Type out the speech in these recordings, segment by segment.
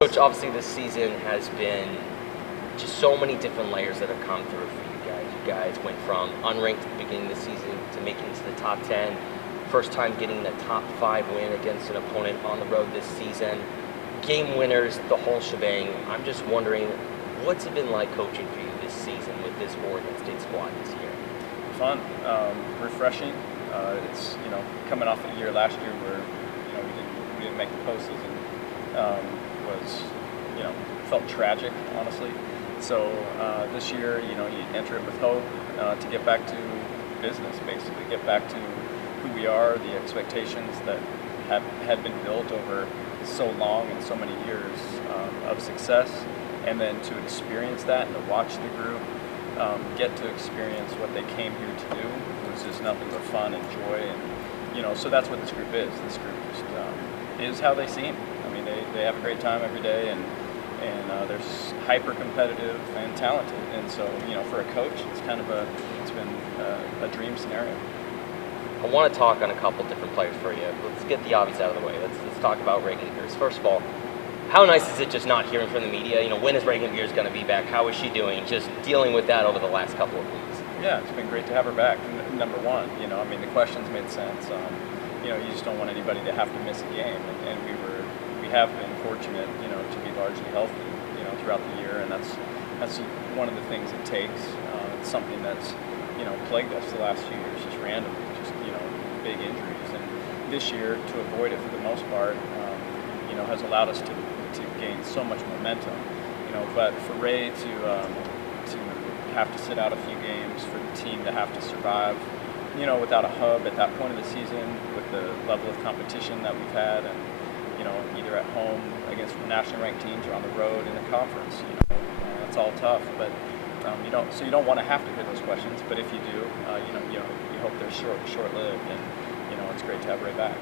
Coach, obviously this season has been just so many different layers that have come through for you guys. You guys went from unranked at the beginning of the season to making it to the top 10. First time getting a top 5 win against an opponent on the road this season. Game winners, the whole shebang. I'm just wondering, what's it been like coaching for you this season with this Oregon State squad this year? Fun, refreshing. It's coming off a year last year where we didn't make the postseason. Was felt tragic, honestly. So this year, you enter it with hope to get back to business, basically, get back to who we are, the expectations that had been built over so long and so many years of success, and then to experience that and to watch the group get to experience what they came here to do. It was just nothing but fun and joy, and so that's what this group is. This group just is how they seem. I mean, they have a great time every day, and they're hyper competitive and talented. And so, for a coach, it's been a dream scenario. I want to talk on a couple different players for you. Let's get the obvious out of the way. Let's talk about Reagan Beavers. First of all, how nice is it just not hearing from the media? When is Reagan Beavers going to be back? How is she doing? Just dealing with that over the last couple of weeks. Yeah, it's been great to have her back. Number one, the questions made sense. You just don't want anybody to have to miss a game, and we have been fortunate, to be largely healthy, throughout the year, and that's one of the things it takes. It's something that's, plagued us the last few years, just randomly, big injuries, and this year, to avoid it for the most part, has allowed us to gain so much momentum, but for Ray to have to sit out a few games, for the team to have to survive, without a hub at that point of the season, with the level of competition that we've had, and either at home against nationally ranked teams or on the road in the conference. It's all tough, but you don't want to have to hear those questions. But if you do, you hope they're short-lived, and it's great to have Ray back.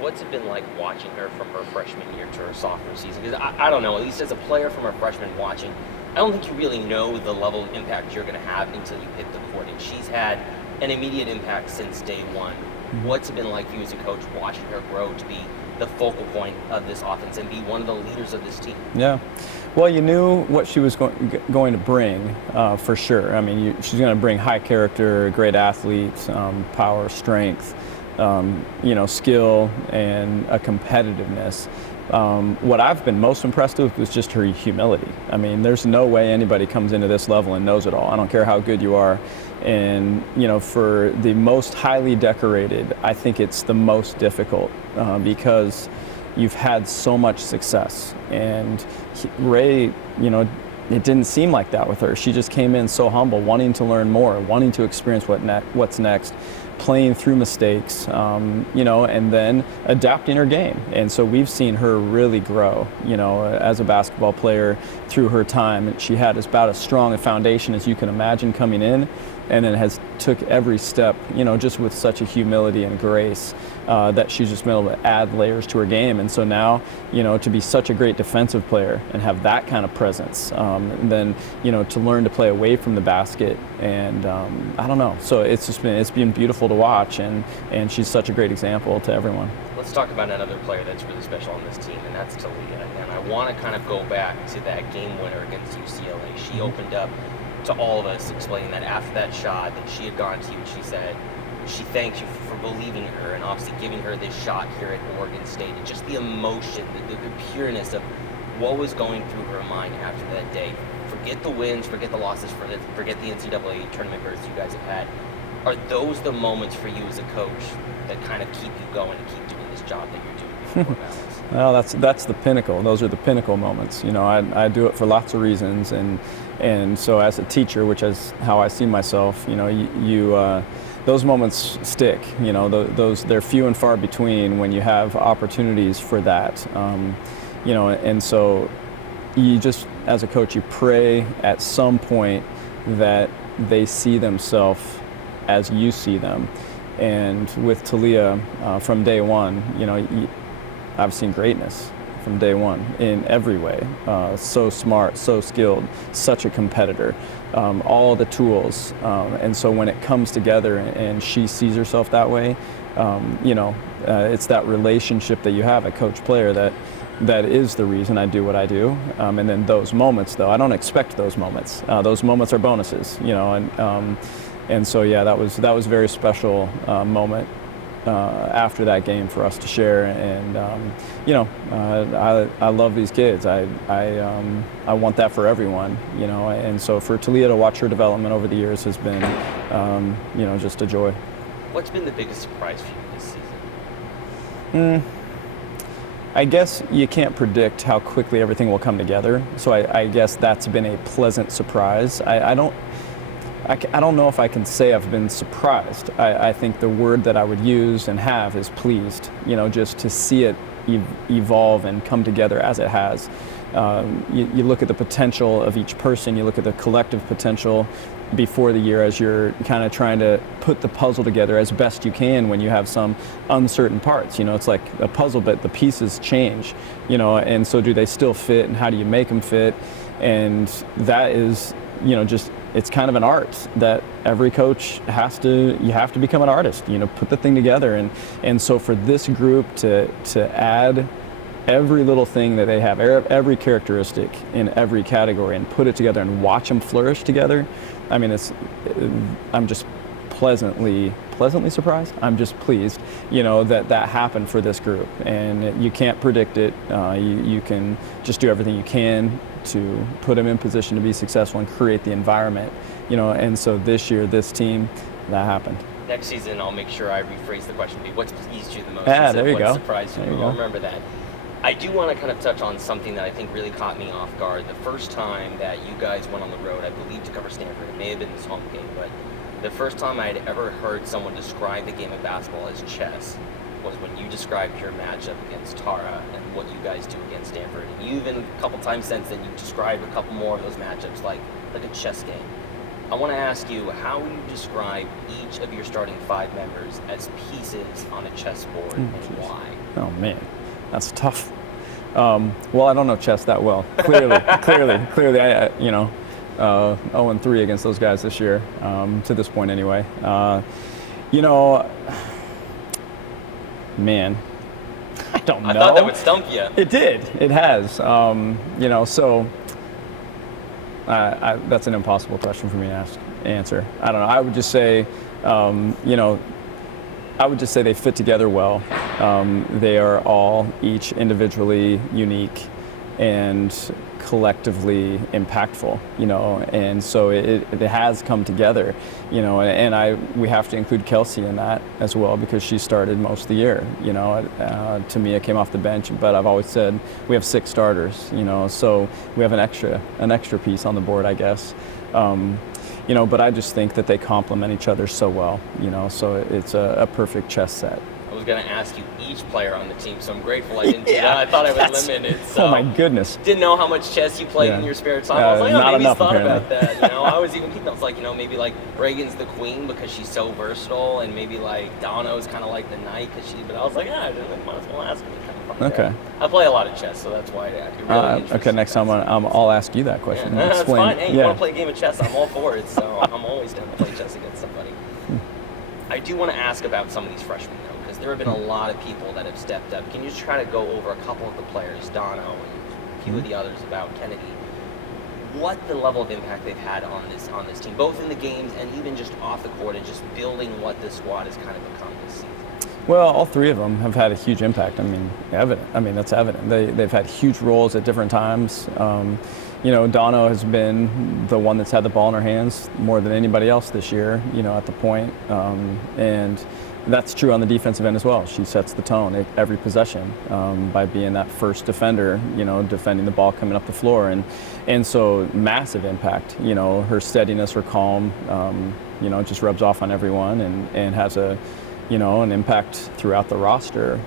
What's it been like watching her from her freshman year to her sophomore season? Because I don't know, at least as a player from her freshman watching, I don't think you really know the level of impact you're going to have until you hit the court. And she's had an immediate impact since day one. What's it been like for you as a coach watching her grow to be the focal point of this offense and be one of the leaders of this team? Yeah. Well, you knew what she was going to bring, for sure. I mean, she's going to bring high character, great athletes, power, strength, skill, and a competitiveness. What I've been most impressed with was just her humility. I mean, there's no way anybody comes into this level and knows it all. I don't care how good you are. And, for the most highly decorated, I think it's the most difficult because you've had so much success. And Ray, it didn't seem like that with her. She just came in so humble, wanting to learn more, wanting to experience what's next, playing through mistakes, and then adapting her game. And so we've seen her really grow, as a basketball player through her time. And she had about as strong a foundation as you can imagine coming in, and then has took every step, just with such a humility and grace that she's just been able to add layers to her game. And so now, to be such a great defensive player and have that kind of presence, and then, to learn to play away from the basket, and I don't know. So it's been beautiful to watch, and she's such a great example to everyone. Let's talk about another player that's really special on this team, and that's Talia. And I want to kind of go back to that game winner against UCLA. She opened up to all of us, explaining that after that shot that she had gone to you, and she said she thanks you for believing in her and obviously giving her this shot here at Oregon State, and just the emotion, the pureness of what was going through her mind after that day. Forget the wins, forget the losses, forget the NCAA tournament berths you guys have had. Are those the moments for you as a coach that kind of keep you going and keep doing this job that you're doing before balance? Well, that's the pinnacle. Those are the pinnacle moments. I do it for lots of reasons, and so as a teacher, which is how I see myself, those moments stick. They're few and far between when you have opportunities for that. And so you just, as a coach, you pray at some point that they see themselves as you see them. And with Talia, from day one, I've seen greatness from day one in every way. So smart, so skilled, such a competitor, all the tools. And so when it comes together and she sees herself that way, it's that relationship that you have, a coach-player, that that is the reason I do what I do. And then those moments, though, I don't expect those moments. Those moments are bonuses, and so yeah, that was a very special moment after that game for us to share. And I love these kids. I want that for everyone, And so for Talia to watch her development over the years has been, just a joy. What's been the biggest surprise for you this season? I guess you can't predict how quickly everything will come together. So I guess that's been a pleasant surprise. I don't know if I can say I've been surprised. I think the word that I would use and have is pleased, just to see it evolve and come together as it has. You look at the potential of each person, you look at the collective potential before the year as you're kind of trying to put the puzzle together as best you can when you have some uncertain parts. It's like a puzzle, but the pieces change, and so do they still fit, and how do you make them fit? And that is, it's kind of an art that every coach you have to become an artist, put the thing together. And so for this group to add every little thing that they have, every characteristic in every category, and put it together and watch them flourish together, I'm just pleasantly surprised. I'm just pleased, that happened for this group. And you can't predict it. You can just do everything you can to put them in position to be successful and create the environment, And so this year, this team, that happened. Next season, I'll make sure I rephrase the question to be, what's pleased you the most? Yeah, there you go. What surprised you? I'll remember that. I do want to kind of touch on something that I think really caught me off guard. The first time that you guys went on the road, I believe, to cover Stanford, it may have been this home game, but the first time I had ever heard someone describe the game of basketball as chess was when you described your matchup against Tara and what you guys do against Stanford. And you even, a couple times since then, you've described a couple more of those matchups like a chess game. I want to ask you, how would you describe each of your starting 5 members as pieces on a chessboard and why? Oh man, that's tough. Well, I don't know chess that well. Clearly, I 0-3 against those guys this year, to this point anyway. Man, I don't know. I thought that would stump you. It did. It has. So that's an impossible question for me to answer. I don't know. I would just say, they fit together well. They are all each individually unique and collectively impactful, and so it has come together, and we have to include Kelsey in that as well, because she started most of the year. Tamia came off the bench, but I've always said we have 6 starters, so we have an extra piece on the board, I guess. But I just think that they complement each other so well, so it's a perfect chess set. I was going to ask you each player on the team, so I'm grateful I didn't do that. I thought I would limit it. So oh my goodness. Didn't know how much chess you played in your spare time. I was like, not maybe enough, he's thought apparently. about that. I was even thinking, I was like, maybe like Reagan's the queen because she's so versatile, and maybe like Donna's kind of like the knight but I was like, I might as well ask him. Okay. I play a lot of chess, so that's why it really okay, next time I'll ask you that question. Yeah, that's fine. Hey, you want to play a game of chess? I'm all for it, so I'm always down to play chess against somebody. I do want to ask about some of these freshmen, though, because there have been a lot of people that have stepped up. Can you just try to go over a couple of the players, Donna and a few of the others, about Kennedy, what the level of impact they've had on this team, both in the games and even just off the court, and just building what this squad has kind of become this season? Well, all 3 of them have had a huge impact. That's evident. They've had huge roles at different times. Donna has been the one that's had the ball in her hands more than anybody else this year, at the point. And that's true on the defensive end as well. She sets the tone at every possession by being that first defender, defending the ball coming up the floor. And so massive impact. Her steadiness, her calm, just rubs off on everyone and has an impact throughout the roster.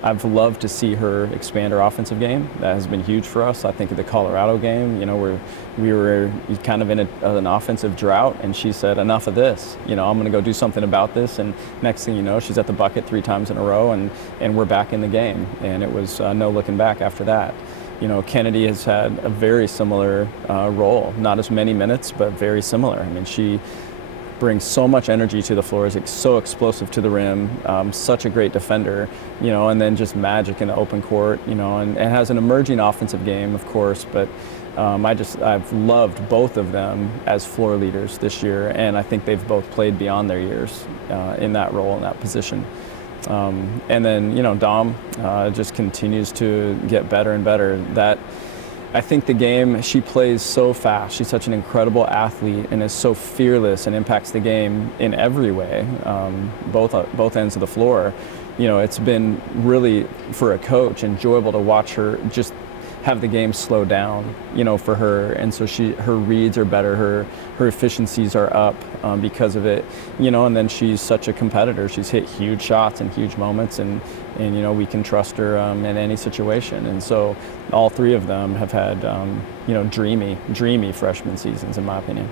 I've loved to see her expand her offensive game. That has been huge for us. I think of the Colorado game, where we were kind of in an offensive drought, and she said, enough of this. I'm going to go do something about this. And next thing you know, she's at the bucket 3 times in a row, and we're back in the game. And it was no looking back after that. Kennedy has had a very similar role. Not as many minutes, but very similar. She brings so much energy to the floor, is so explosive to the rim, such a great defender, and then just magic in the open court, and has an emerging offensive game, of course, but I've loved both of them as floor leaders this year, and I think they've both played beyond their years in that role, in that position. And then, Dom just continues to get better and better. I think the game, she plays so fast. She's such an incredible athlete and is so fearless and impacts the game in every way, both ends of the floor. It's been really, for a coach, enjoyable to watch her just have the game slow down, for her, and so her reads are better, her efficiencies are up because of it, and then she's such a competitor. She's hit huge shots in huge moments, and we can trust her in any situation. And so all three of them have had dreamy freshman seasons, in my opinion.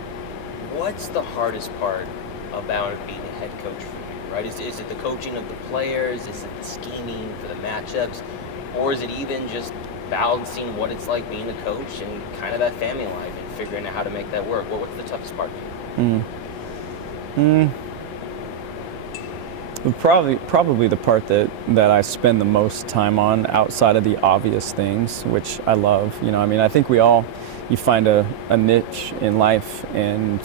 What's the hardest part about being a head coach for you, right? Is it the coaching of the players? Is it the scheming for the matchups? Or is it even just balancing what it's like being a coach and kind of that family life and figuring out how to make that work? What's the toughest part for you? Probably the part that I spend the most time on outside of the obvious things, which I love. I think you find a niche in life, and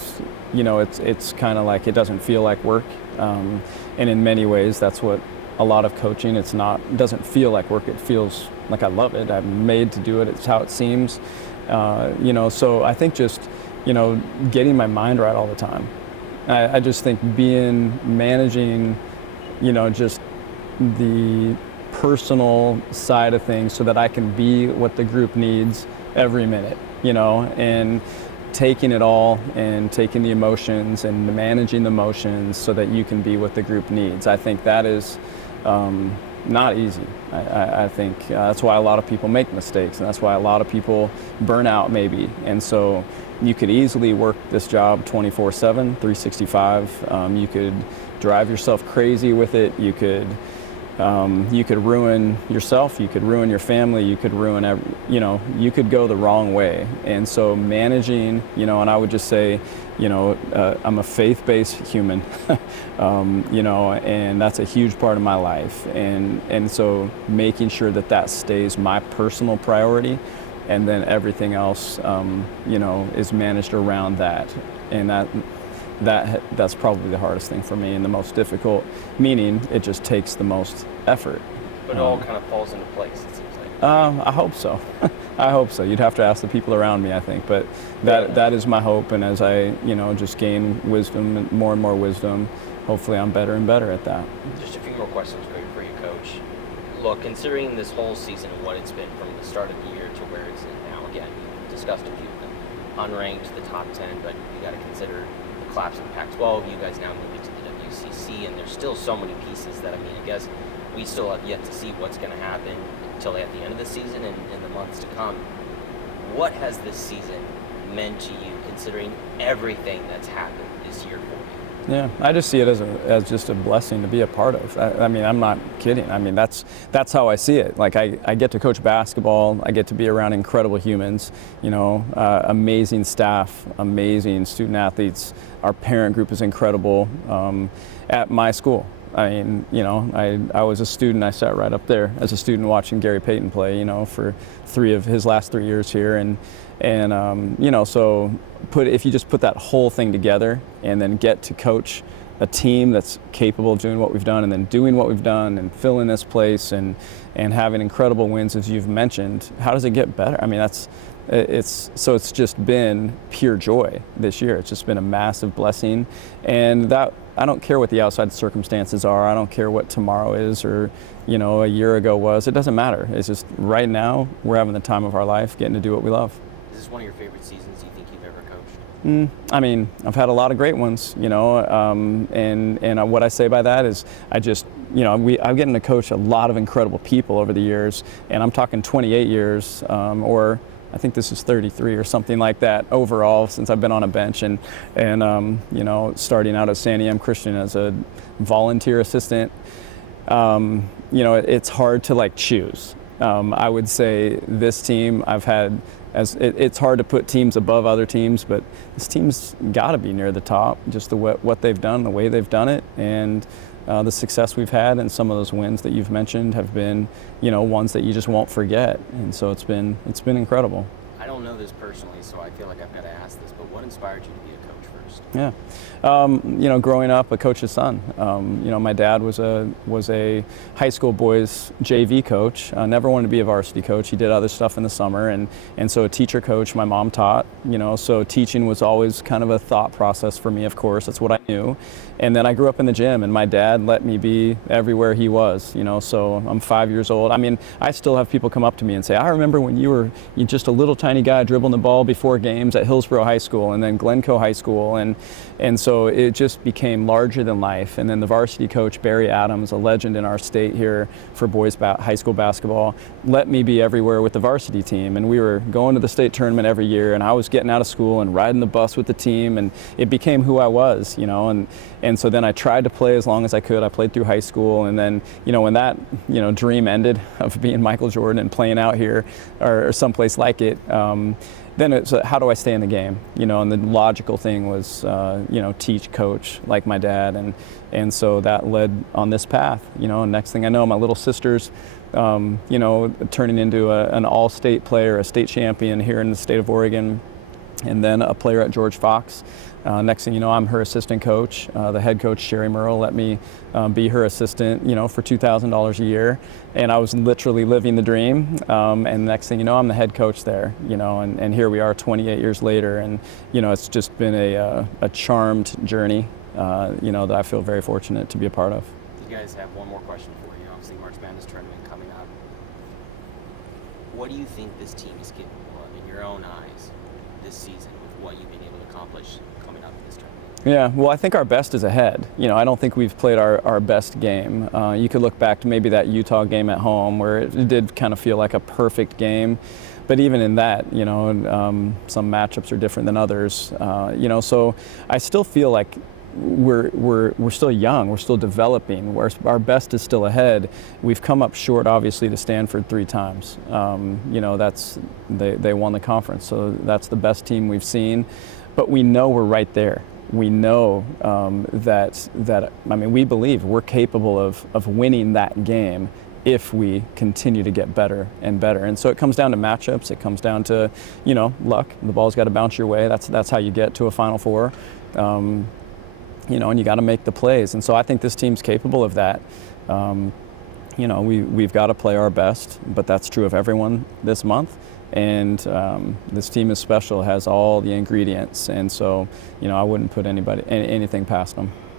it's kind of like, it doesn't feel like work, and in many ways that's what a lot of coaching, it doesn't feel like work. It feels like I love it. I'm made to do it. It's how it seems. So I think just, getting my mind right all the time. I just think managing, just the personal side of things so that I can be what the group needs every minute, and taking it all and taking the emotions and managing the emotions so that you can be what the group needs. I think that is not easy. I think that's why a lot of people make mistakes, and that's why a lot of people burn out maybe. And so you could easily work this job 24/7, 365. You could drive yourself crazy with it. You could ruin yourself. You could ruin your family. You could ruin you could go the wrong way. And so managing, and I would just say, I'm a faith-based human, and that's a huge part of my life. And so making sure that stays my personal priority, and then everything else, is managed around that. And that's probably the hardest thing for me and the most difficult, meaning it just takes the most effort. But it all kind of falls into place, it seems like. I hope so. I hope so. You'd have to ask the people around me, I think. But that is my hope, and as I, just gain wisdom, and more wisdom, hopefully I'm better and better at that. Just a few more questions for you, Coach. Look, considering this whole season, what it's been from the start of the year to where it's now, again, you discussed a few of them. Unranked, the top 10, but you got to consider the collapse of the Pac-12. You guys now moving to the WCC, and there's still so many pieces that, I guess we still have yet to see what's going to happen until at the end of the season and in the months to come. What has this season meant to you, considering everything that's happened this year for you? Yeah, I just see it as just a blessing to be a part of. I'm not kidding. That's how I see it. Like I get to coach basketball. I get to be around incredible humans. Amazing staff, amazing student athletes. Our parent group is incredible at my school. I was a student. I sat right up there as a student watching Gary Payton play, for his last 3 years here, and so if you just put that whole thing together and then get to coach a team that's capable of doing what we've done, and then doing what we've done and filling this place and having incredible wins, as you've mentioned, how does it get better? It's just been pure joy this year. It's just been a massive blessing, and that I don't care what the outside circumstances are. I don't care what tomorrow is or a year ago was. It doesn't matter. It's just right now we're having the time of our life, getting to do what we love. Is this one of your favorite seasons you think you've ever coached? I've had a lot of great ones, and what I say by that is I'm getting to coach a lot of incredible people over the years, and I'm talking 28 years, or I think this is 33 or something like that overall since I've been on a bench, and starting out at Sandy M. Christian as a volunteer assistant. It's hard to choose. I would say this team I've had, it's hard to put teams above other teams, but this team's got to be near the top. Just what they've done, the way they've done it, and the success we've had, and some of those wins that you've mentioned have been, ones that you just won't forget. And so it's been incredible. I don't know this personally, so I feel like I've got to ask this, but what inspired you to be a coach first? Yeah, growing up a coach's son. My dad was a high school boys JV coach. Never wanted to be a varsity coach. He did other stuff in the summer, and so a teacher coach. My mom taught. So teaching was always kind of a thought process for me. Of course, that's what I knew. And then I grew up in the gym, and my dad let me be everywhere he was. So I'm 5 years old. I mean, I still have people come up to me and say, "I remember when you were just a little tiny guy dribbling the ball before games at Hillsborough High School, and then Glencoe High School," and so it just became larger than life. And then the varsity coach, Barry Adams, a legend in our state here for boys high school basketball, let me be everywhere with the varsity team. And we were going to the state tournament every year, and I was getting out of school and riding the bus with the team, and it became who I was, and so then I tried to play as long as I could. I played through high school, and then, when that, dream ended of being Michael Jordan and playing out here or someplace like it, then it's how do I stay in the game, and the logical thing was, teach, coach like my dad, and so that led on this path, and next thing I know, my little sister's, turning into an all-state player, a state champion here in the state of Oregon, and then a player at George Fox. Next thing you know, I'm her assistant coach. The head coach, Sherry Merle, let me be her assistant, for $2,000 a year. And I was literally living the dream. And next thing you know, I'm the head coach there, and here we are 28 years later. And, it's just been a charmed journey, that I feel very fortunate to be a part of. You guys have one more question for you. Obviously, March Madness tournament coming up. What do you think this team is capable of, in your own eyes, this season, with what you've been able to accomplish coming up in this tournament? Yeah, well, I think our best is ahead. I don't think we've played our best game. You could look back to maybe that Utah game at home where it did kind of feel like a perfect game. But even in that, some matchups are different than others. So I still feel like we're still young, we're still developing, our best is still ahead. We've come up short, obviously, to Stanford 3 times. They won the conference, so that's the best team we've seen. But we know we're right there. We know we believe we're capable of winning that game if we continue to get better and better. And so it comes down to matchups. It comes down to, luck. The ball's got to bounce your way. That's how you get to a Final Four. And you got to make the plays. And so I think this team's capable of that. We've got to play our best, but that's true of everyone this month. And this team is special, has all the ingredients. And so, I wouldn't put anything past them.